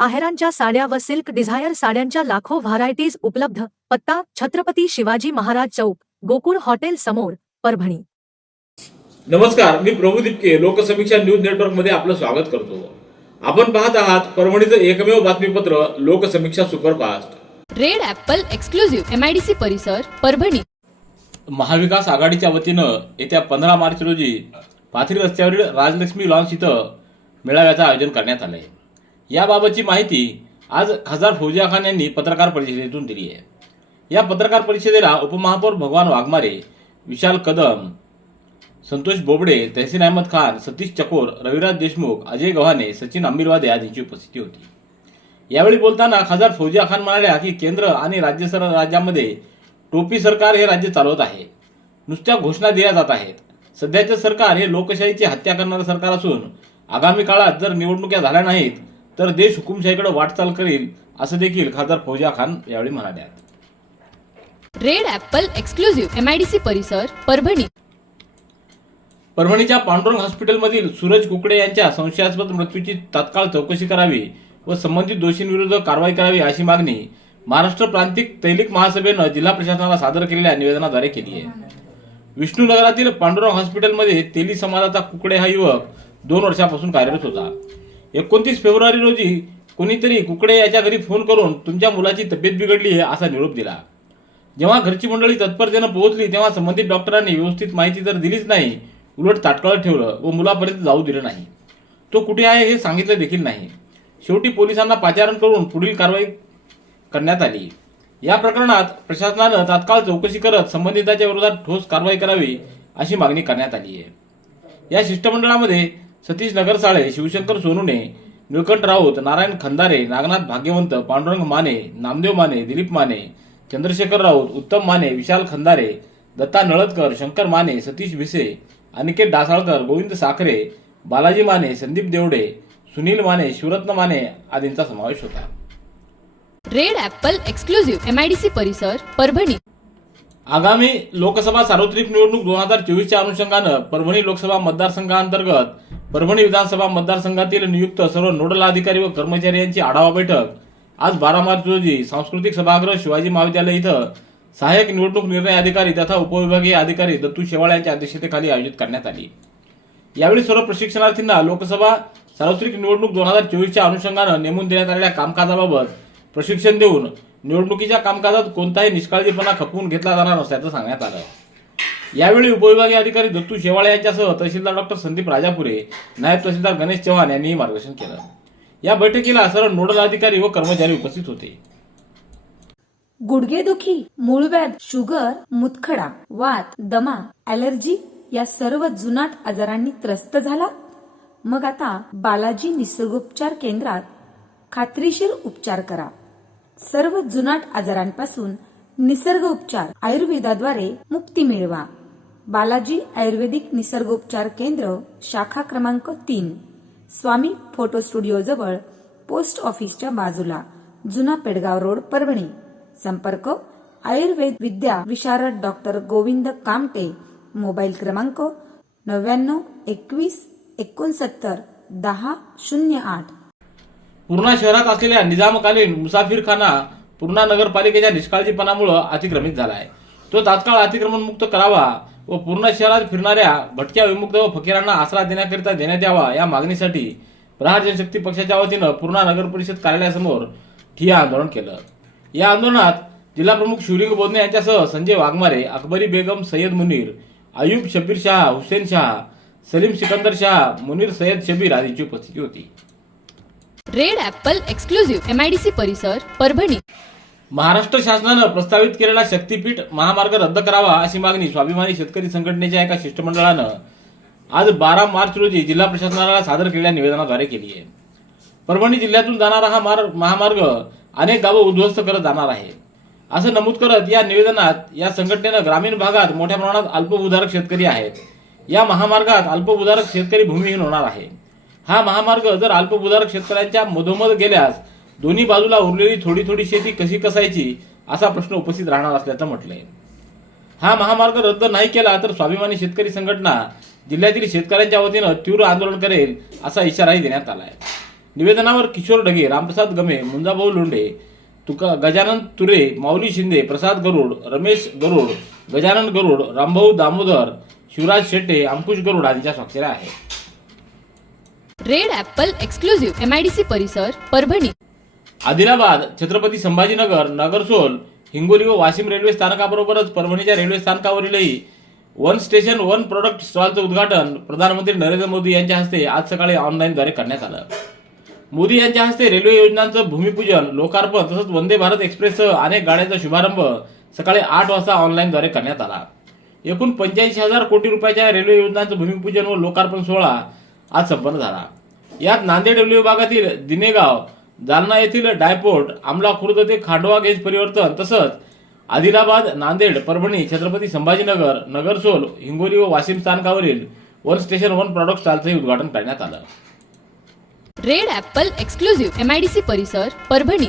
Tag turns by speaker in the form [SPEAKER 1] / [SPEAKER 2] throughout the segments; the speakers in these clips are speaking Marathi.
[SPEAKER 1] आहेरांच्या साड्या व सिल्क डिझायर साड्यांच्या लाखो व्हरायटीज उपलब्ध. पत्ता छत्रपती शिवाजी महाराज चौक गोकुळ हॉटेल समोर परभणी.
[SPEAKER 2] नमस्कार मी प्रभू दिपके लोकसमीक्षा न्यूज नेटवर्कमध्ये आपलं स्वागत करतो. आपण पाहत आहात परभणीचं एकमेव बातमीपत्र Lokasamiksha superfast.
[SPEAKER 3] Red apple exclusive MIDC परिसर परभणी.
[SPEAKER 2] महाविकास आघाडीच्या वतीनं येत्या पंधरा मार्च रोजी पाथरी रस्त्यावरील राजलक्ष्मी लॉन्स इथं मेळाव्याचं आयोजन करण्यात आलंय. याबाबतची माहिती आज खासदार फौजिया खान यांनी पत्रकार परिषदेतून दिली आहे. या पत्रकार परिषदेला उपमहापौर भगवान वाघमारे विशाल कदम संतोष बोबडे तहसीन अहमद खान सतीश चकोर रविराज देशमुख अजय गव्हाणे सचिन आंबिरवादे आदींची उपस्थिती होती. यावेळी बोलताना खासदार फौजिया खान म्हणाल्या की केंद्र आणि राज्य सर राज्यामध्ये टोपी सरकार हे राज्य चालवत आहे. नुसत्या घोषणा दिल्या जात आहेत. सध्याचे सरकार हे लोकशाहीची हत्या करणारं सरकार असून आगामी काळात जर निवडणुका झाल्या नाहीत तर देश हुकुमशाहीकडे वाटचाल करेल असं देखील खासदार फौजिया खान यावेळी म्हणाल्या
[SPEAKER 3] रेड ॲपल एक्सक्लुझिव्ह एमआयडीसी परिसर परभणी.
[SPEAKER 2] परभणीच्या पांडुरंग हॉस्पिटलमधील सूरज कुकडे यांच्या संशयास्पद मृत्यूची तात्काळ चौकशी करावी व संबंधित दोषींविरुद्ध कारवाई करावी अशी मागणी महाराष्ट्र प्रांतिक तैलिक महासभेनं जिल्हा प्रशासनाला सादर केलेल्या निवेदनाद्वारे केली आहे. विष्णुनगरातील पांडुरंग हॉस्पिटलमध्ये तेली समाजाचा कुकडे हा युवक दोन वर्षापासून कार्यरत होता. एकोणतीस फेब्रुवारी रोजी कोणीतरी कुकडे याच्या घरी फोन करून तुमच्या मुलाची तब्येत बिघडली आहे असा निरोप दिला. जेव्हा घरची मंडळी तत्परतेनं पोहोचली तेव्हा संबंधित डॉक्टरांनी व्यवस्थित माहिती तर दिलीच नाही उलट ताटकळत ठेवलं व मुलापर्यंत जाऊ दिलं नाही. तो कुठे आहे हे सांगितलं देखील नाही. शेवटी पोलिसांना पाचारण करून पुढील कारवाई करण्यात आली. या प्रकरणात प्रशासनानं तात्काळ चौकशी करत संबंधिताच्या विरोधात ठोस कारवाई करावी अशी मागणी करण्यात आली आहे. या शिष्टमंडळामध्ये सतीश नगरसाळे शिवशंकर सोनुने निळकंठ राऊत नारायण खंदारे नागनाथ भाग्यवंत पांडुरंग माने नामदेव माने दिलीप माने चंद्रशेखर राऊत उत्तम माने विशाल खंदारे दत्ता नळदकर शंकर माने सतीश भिसे अनिकेत डासाळकर गोविंद साखरे बालाजी माने संदीप देवडे सुनील माने शिवरत्न माने आदींचा समावेश होता.
[SPEAKER 3] रेड ॲपल एक्सक्लुझिव्ह एमआयडीसी परिसर परभणी.
[SPEAKER 2] आगामी लोकसभा सार्वत्रिक निवडणूक दोन हजार चोवीसच्या अनुषंगानं परभणी लोकसभा मतदारसंघांतर्गत परभणी विधानसभा मतदारसंघातील नियुक्त सर्व नोडल अधिकारी व कर्मचारी यांची आढावा बैठक. आज बारा मार्च रोजी सांस्कृतिक सभागृह शिवाजी महाविद्यालय इथं सहाय्यक निवडणूक निर्णय अधिकारी तथा उपविभागीय अधिकारी दत्तू शेवाळे यांच्या अध्यक्षतेखाली आयोजित करण्यात आली. यावेळी सर्व प्रशिक्षणार्थींना लोकसभा सार्वत्रिक निवडणूक दोन हजार चोवीसच्या अनुषंगानं नेमून देण्यात आलेल्या कामकाजाबाबत प्रशिक्षण देऊन निवडणुकीच्या कामकाजात कोणताही निष्काळजीपणा खपवून घेतला जाणार नसल्याचं सांगण्यात आलं. यावेळी उपविभागीय अधिकारी दत्तू शेवाळे यांच्यासह तहसीलदार डॉक्टर संदीप राजापुरे नायब तहसीलदार गणेश चव्हाण यांनी मार्गदर्शन केलं. या बैठकीला सर्व नोडल अधिकारी व कर्मचारी उपस्थित होते.
[SPEAKER 4] गुडघेदुखी मूळव्याध शुगर मुतखडा वात दमा अलर्जी या सर्व जुनाट आजारांनी त्रस्त झाला. मग आता बालाजी निसर्गोपचार केंद्रात खात्रीशीर उपचार करा. सर्व जुनाट आजारांपासून निसर्ग उपचार आयुर्वेदाद्वारे मुक्ती मिळवा. बालाजी आयुर्वेदिक निसर्गोपचार केंद्र शाखा क्रमांक तीन. स्वामी फोटो स्टुडिओ जवळ पोस्ट ऑफिसच्या बाजूला जुना पेडगाव रोड परभणी. संपर्क आयुर्वेद विद्या विशारद डॉक्टर गोविंद कामटे. मोबाईल क्रमांक नव्याण्णव एकवीस एकोणसत्तर दहा शून्य आठ.
[SPEAKER 2] पूर्णा शहरात असलेल्या निजामकालीन मुसाफिरखाना पूर्णा नगरपालिकेच्या निष्काळजीपणामुळे अतिक्रमित झाला आहे तो तात्काळ अतिक्रमण मुक्त करावा व पूर्ण शहरात फिरणाऱ्या भटक्या विमुक्त व फकीरांना आसरा देण्याकरिता देण्यात यावा या मागणीसाठी प्रहार जनशक्ती पक्षाच्या वतीनं पूर्णा नगर परिषद कार्यालयासमोर ठिया आंदोलन केलं. या आंदोलनात जिल्हाप्रमुख शिवलिंग बोधने यांच्यासह संजय वाघमारे अकबरी बेगम सय्यद मुनीर अयूब शबीर शाह हुसेन शाह सलीम सिकंदर शाह मुनीर सय्यद शबीर आदींची उपस्थिती होती.
[SPEAKER 3] रेड ॲपल एक्सक्लुझिव्ह एमआयडीसी परिसर परभणी.
[SPEAKER 2] महाराष्ट्र शासनानं प्रस्तावित केलेला शक्तीपीठ महामार्ग रद्द करावा अशी मागणी स्वाभिमानी शेतकरी संघटनेच्या एका शिष्टमंडळानं आज बारा मार्च रोजी जिल्हा प्रशासनाला सादर केलेल्या निवेदनाद्वारे केली आहे. परभणी जिल्ह्यातून जाणारा हा मार्ग महामार्ग अनेक गावं उद्ध्वस्त करत जाणार आहे. असं नमूद करत या निवेदनात या संघटनेनं ग्रामीण भागात मोठ्या प्रमाणात अल्पभूधारक शेतकरी आहेत. या महामार्गात अल्पभूधारक शेतकरी भूमिहीन होणार आहे. हा महामार्ग जर अल्पभूधारक शेतकऱ्यांच्या मधोमध गेल्यास दोन्ही बाजूला उरलेली थोडी थोडी शेती कशी कसायची असा प्रश्न उपस्थित राहणार असल्याचं म्हटलंय. हा महामार्ग रद्द नाही केला तर स्वाभिमानी शेतकरी संघटना जिल्ह्यातील शेतकऱ्यांच्या वतीनं तीव्र आंदोलन करेल असा इशाराही देण्यात आलाय. निवेदनावर किशोर ढगे रामप्रसाद गमे मुंजाभाऊ लोंढे तुका गजानन तुरे माऊली शिंदे प्रसाद गरुड रमेश गरुड गजानन गरुड रामभाऊ दामोदर शिवराज शेट्टे अंकुश गरुड यांच्या स्वाक्षऱ्या आहेत.
[SPEAKER 3] रेड ॲपल एक्सक्लुझिव्ह एमआयडीसी परिसर परभणी.
[SPEAKER 2] आदिलाबाद छत्रपती संभाजीनगर नगरसोल हिंगोली व वाशिम रेल्वे स्थानकाबरोबरच परभणीच्या रेल्वे स्थानकावरीलही वन स्टेशन वन प्रोडक्ट स्टॉलचं उद्घाटन प्रधानमंत्री नरेंद्र मोदी यांच्या हस्ते आज सकाळी ऑनलाईनद्वारे करण्यात आलं. मोदी यांच्या हस्ते रेल्वे योजनांचं भूमिपूजन लोकार्पण तसंच वंदे भारत एक्सप्रेससह अनेक गाड्यांचा शुभारंभ सकाळी आठ वाजता ऑनलाईनद्वारे करण्यात आला. एकूण पंच्याऐंशी हजार कोटी रुपयाच्या रेल्वे योजनांचं भूमिपूजन व लोकार्पण सोहळा आज संपन्न झाला. यात नांदेड रेल्वे विभागातील दिनेगाव जालना येथील डायपोर्ट आमला खुर्द ते खांडवा गेज परिवर्तन तसंच आदिलाबाद नांदेड परभणी छत्रपती संभाजीनगर नगरसोल हिंगोली व वाशिम स्थानकावरील वन स्टेशन वन प्रॉडक्ट स्टॉलचंही उद्घाटन करण्यात आलं.
[SPEAKER 3] रेड ॲपल एक्सक्लुझिव्ह एमआयडीसी परिसर परभणी.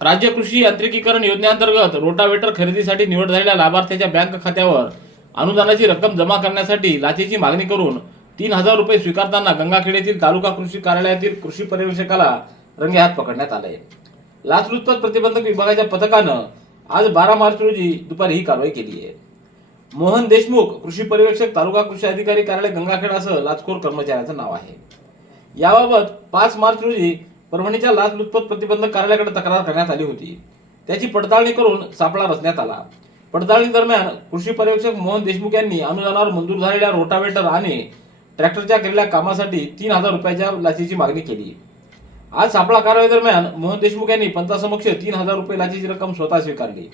[SPEAKER 2] राज्य कृषी यांत्रिकीकरण योजनेअंतर्गत रोटावेटर खरेदीसाठी निवड झालेल्या लाभार्थ्याच्या बँक खात्यावर अनुदानाची रक्कम जमा करण्यासाठी लाचेची मागणी करून तीन हजार रुपये स्वीकारताना गंगाखेड येथील तालुका कृषी कार्यालयातील कृषी पर्यवेक्षकाला रंगे हात पकडण्यात आले. लाचलुचपत प्रतिबंधक विभागाच्या पथकानं आज बारा मार्च रोजी दुपारी ही कारवाई केली आहे. मोहन देशमुख कृषी पर्यवेक्षक तालुका कृषी अधिकारी कार्यालय गंगाखेड असं लाचखोर कर्मचाऱ्याचं नाव आहे. याबाबत पाच मार्च रोजी परभणीच्या लाचलुचपत प्रतिबंधक कार्यालयाकडे तक्रार करण्यात आली होती. त्याची पडताळणी करून सापळा रचण्यात आला. पडताळणी दरम्यान कृषी पर्यवेक्षक मोहन देशमुख यांनी अनुदानावर मंजूर झालेल्या रोटावेटर आणि ट्रॅक्टरच्या केलेल्या कामासाठी तीन हजार रुपयाच्या लाचीची मागणी केली. आज सापळा कारवाई दरम्यान मोहन देशमुख यांनी पंचासमक्ष तीन हजार रुपये लाचेची रक्कम स्वतः स्वीकारली.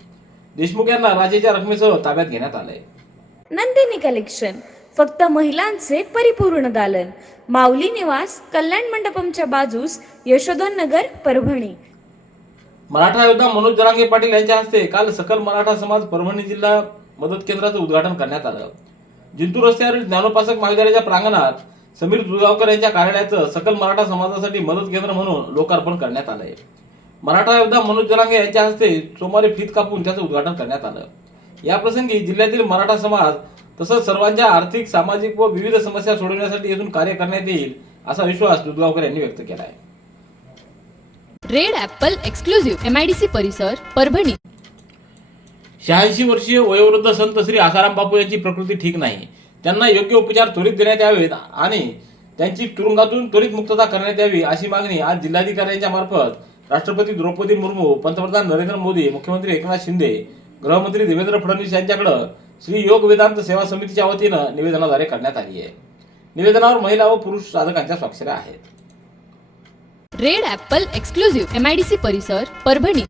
[SPEAKER 2] देशमुख यांना लाचेच्या रकमेसह ताब्यात घेण्यात आलंय.
[SPEAKER 5] नंदिनी कलेक्शन फक्त महिलांचे परिपूर्ण दालन. माऊली निवास कल्याण मंडपमच्या बाजूस यशोधन नगर परभणी.
[SPEAKER 2] मराठा योद्धा मनोज जरांगे पाटील यांच्या हस्ते काल सकल मराठा समाज परभणी जिल्हा मदत केंद्राचं उद्घाटन करण्यात आलं. जिंतूर रस्त्यावरील ज्ञानोपासक महाविद्यालयाच्या प्रांगणात समीर दुगावकर यांच्या कार्यालयाचं सकल मराठा समाजासाठी मदत केंद्र म्हणून लोकार्पण करण्यात आलंय. मराठा योद्धा मनोज जरांगे यांच्या हस्ते सोमवारी फीत कापून त्याचं उद्घाटन करण्यात आलं. याप्रसंगी जिल्ह्यातील मराठा समाज तसंच सर्वांच्या आर्थिक सामाजिक व विविध समस्या सोडवण्यासाठी येथून कार्य करण्यात येईल असा विश्वास दुधगावकर यांनी व्यक्त केला आहे
[SPEAKER 3] रेड ॲपल एक्सक्लुझिव्ह एमआयडीसी परिसर परभणी.
[SPEAKER 2] शहाऐंशी वर्षीय वयोवृद्ध संत श्री आसाराम बापू यांची प्रकृती ठीक नाही. त्यांना योग्य उपचार त्वरित देण्यात यावेत आणि त्यांची तुरुंगातून त्वरित मुक्तता करण्यात यावी अशी मागणी आज जिल्हाधिकाऱ्यांच्या मार्फत राष्ट्रपती द्रौपदी मुर्मू पंतप्रधान नरेंद्र मोदी मुख्यमंत्री एकनाथ शिंदे गृहमंत्री देवेंद्र फडणवीस यांच्याकडे श्री योग वेदांत सेवा समितीच्या वतीनं निवेदनाद्वारे करण्यात आली आहे. निवेदनावर महिला व पुरुष साधकांच्या स्वाक्षऱ्या आहेत.
[SPEAKER 3] रेड ॲपल एक्सक्लुझिव्ह एमआयडीसी परिसर परभणी.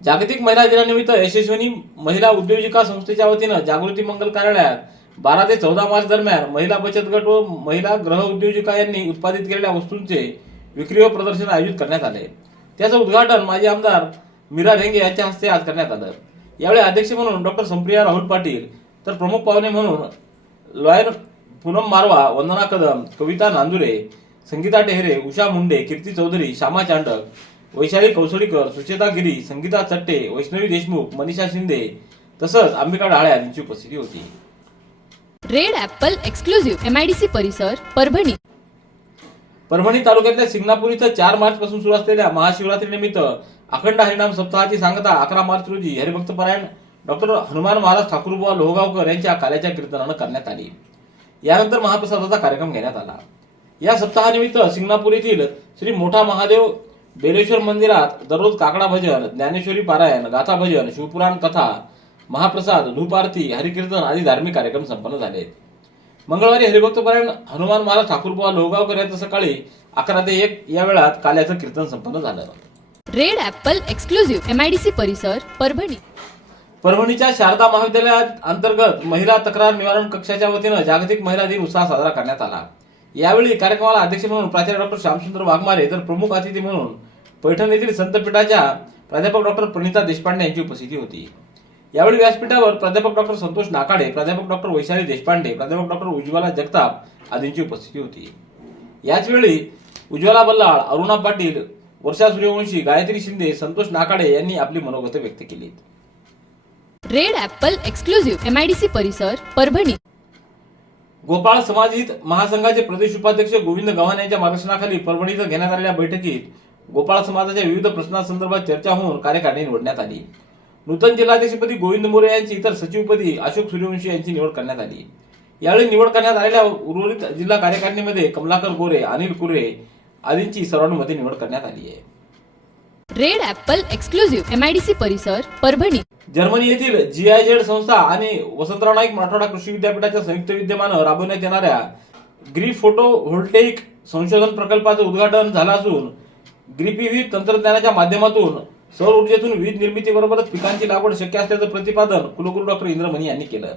[SPEAKER 2] जागतिक महिला दिनानिमित्त यशस्विनी महिला उद्योजिका संस्थेच्या वतीनं जागृती मंगल कार्यालयात बारा ते चौदा मार्च दरम्यान महिला बचत गट व महिला ग्रह उद्योजिका यांनी उत्पादित केलेल्या वस्तूंचे विक्री व प्रदर्शन आयोजित करण्यात आले. त्याचं उद्घाटन माजी आमदार मीरा भेंगे यांच्या हस्ते आज करण्यात आलं. यावेळी अध्यक्ष म्हणून डॉक्टर संप्रिया राहुल पाटील तर प्रमुख पाहुणे म्हणून लॉयर पूनम मारवा वंदना कदम कविता नांदुरे संगीता टेहरे उषा मुंडे कीर्ती चौधरी श्यामा चांडक वैशाली कौसडीकर सुचेता गिरी संगीता चट्टे वैष्णवी देशमुख मनीषा शिंदे तसंच अंबिका डाळे यांची उपस्थिती होती.
[SPEAKER 3] रेड ॲपल एक्सक्लुझिव्ह एमआयडीसी परिसर परभणी.
[SPEAKER 2] परभणी तालुक्यातल्या सिंगणापूर इथं चार मार्च पासून सुरू असलेल्या महाशिवरात्रीनिमित्त अखंड हरिनाम सप्ताहाची सांगता अकरा मार्च रोजी हरिभक्त परायण डॉक्टर हनुमान महाराज ठाकूरबुवा लोहगावकर यांच्या काल्याच्या कीर्तनानं करण्यात आली. यानंतर महाप्रसादाचा कार्यक्रम घेण्यात आला. या सप्ताहानिमित्त सिंगणापूर येथील श्री मोठा महादेव बेलेश्वर मंदिरात दररोज काकडा भजन ज्ञानेश्वरी पारायण गाथा भजन शिवपुराण कथा महाप्रसाद धूप आरती हरिकीर्तन आदी धार्मिक कार्यक्रम संपन्न झाले आहेत. मंगळवारी हरिभक्त परायण हनुमान महाराज ठाकूरबुवा लोहगावकर यांचं सकाळी अकरा ते एक या वेळात काल्याचं कीर्तन संपन्न झालं.
[SPEAKER 3] रेड ॲपल एक्सक्लुझिव्ह एमआयडीसी परिसर परभणी.
[SPEAKER 2] परभणीच्या शारदा महाविद्यालयात अंतर्गत महिला तक्रार निवारण कक्षाच्या वतीनं जागतिक महिला दिन उत्साह साजरा करण्यात आला. यावेळी कार्यक्रमाला अध्यक्ष म्हणून प्राचार्य डॉक्टर श्यामसुंदर वाघमारे तर प्रमुख अतिथी म्हणून पैठण येथील संतपीठाच्या प्राध्यापक डॉक्टर प्रणिता देशपांडे यांची उपस्थिती होती. यावेळी व्यासपीठावर प्राध्यापक डॉक्टर संतोष नाकाडे प्राध्यापक डॉक्टर वैशाली देशपांडे प्राध्यापक डॉक्टर उज्ज्वला जगताप आदींची उपस्थिती होती. याच वेळी उज्ज्वला बल्लाळ अरुणा पाटील वर्षा सूर्यवंशी गायत्री शिंदे संतोष नाकाडे यांनी आपली मनोगत व्यक्त केली.
[SPEAKER 3] रेड ॲपल एक्सक्लुझिव्ह एमआयडीसी परिसर परभणी.
[SPEAKER 2] गोपाळ समाजित महासंघाचे प्रदेश उपाध्यक्ष गोविंद गव्हाण यांच्या मार्गदर्शनाखाली परभणी इथं घेण्यात आलेल्या बैठकीत गोपाळ समाजाच्या विविध प्रश्नांसंदर्भात चर्चा होऊन कार्यकारिणी निवडण्यात आली. नूतन जिल्हाध्यक्षपदी गोविंद मोरे यांची इतर सचिवपदी अशोक सूर्यवंशी यांची निवड करण्यात आली. यावेळी निवड करण्यात आलेल्या उर्वरित जिल्हा कार्यकारिणीमध्ये कमलाकर गोरे अनिल कुरे आदींची सर्वांमध्ये निवड करण्यात आली आहे.
[SPEAKER 3] रेड ॲपल एक्सक्लुझिव्ह एमआयडीसी परिसर परभणी.
[SPEAKER 2] जर्मनी येथील जीआयझेड संस्था आणि वसंतराव नाईक मराठवाडा कृषी विद्यापीठाच्या संयुक्त विद्यमानं राबवण्यात येणाऱ्या ग्री फोटो व्होल्टेइक संशोधन प्रकल्पाचं उद्घाटन झालं असून ग्रीपीव्ही तंत्रज्ञानाच्या माध्यमातून सौर ऊर्जेतून वीज निर्मितीबरोबरच पिकांची लागवड शक्य असल्याचं प्रतिपादन कुलगुरू डॉक्टर इंद्रमणी यांनी केलं.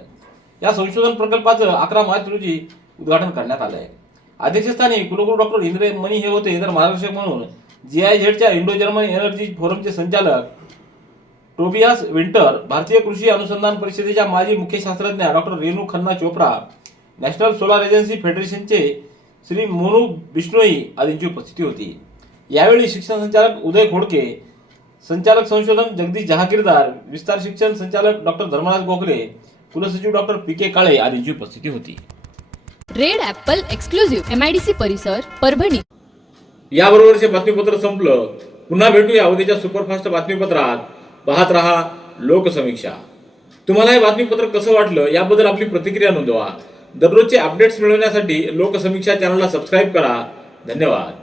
[SPEAKER 2] या संशोधन प्रकल्पाचं अकरा मार्च रोजी उद्घाटन करण्यात आलं आहे अध्यक्षस्थानी कुलगुरू डॉक्टर इंद्रमणी हे होते तर मार्गदर्शक म्हणून. जीआयझेडच्या इंडो जर्मन एनर्जी फोरमचे संचालक टोबियास विंटर भारतीय कृषी अनुसंधान परिषदेच्या माजी मुख्य शास्त्रज्ञ doctor Renu Khanna Chopra national solar agency फेडरेशनचे Shri Monu Bishnoi आदींची उपस्थिती होती. यावेळी शिक्षण संचालक उदय खोडके संचालक संशोधन जगदीश जहागीरदार विस्तार शिक्षण संचालक डॉक्टर धर्मराज गोखले कुलसचिव डॉक्टर पी के काळे आदींची उपस्थिती होती.
[SPEAKER 3] रेड ॲपल एक्सक्लुझिव्ह एमआयडीसी परिसर परभणी.
[SPEAKER 2] याबरोबरचे बातमीपत्र संपलं. पुन्हा भेटूया उद्याच्या सुपरफास्ट बातमीपत्रात. पाहत रहा लोकसमीक्षा. तुम्हाला हे बातमीपत्र कसं वाटलं याबद्दल आपली प्रतिक्रिया नोंदवा. दररोजचे अपडेट्स मिळवण्यासाठी लोकसमीक्षा चॅनलला सबस्क्राईब करा. धन्यवाद.